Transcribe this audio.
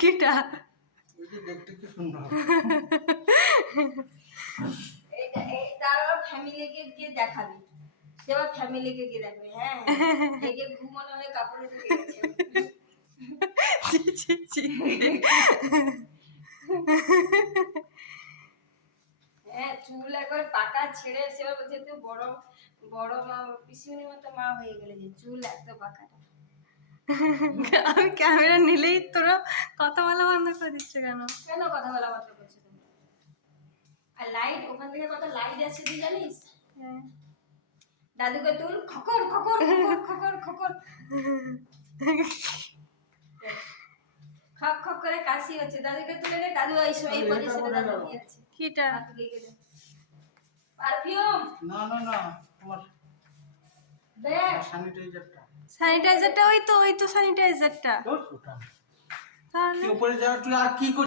কিটা দেখতে কি সুন্দর। তার ফ্যামিলিকে গিয়ে দেখাবি, সে আবার ফ্যামিলিকে গিয়ে দেখবে। হ্যাঁ একে ঘুমানো হয়ে কাপড়ে ঢুকে গেছে। হ্যাঁ চুল একবার পাকা ছেড়ে এসে বলছে তুই বড় বড় মা পিসিমণির মতো মা হয়ে গেলে, যে চুল এত পাকাটা। আমি ক্যামেরা নিলেই তোরা কথা বলা বন্ধ করে দিচ্ছে কেন? কেন কথা বলা বন্ধ করছো তুমি? আর লাইট ওখান থেকে কত লাইট আসছে তুই জানিস? দাদুকে তুল, খকর খকর খকর খকর খকর খক খক করে কাশি হচ্ছে। দাদুকে তুলে নে, দাদু এই সময় এই পজিশনে দাঁড়িয়ে আছে। কিটা পারফিউম না না না, তোমার দেখ স্যানিটাইজারটা। স্যানিটাইজারটা ওই তো স্যানিটাইজারটা ওটা তাহলে উপরে যাওয়ার তুই আর কি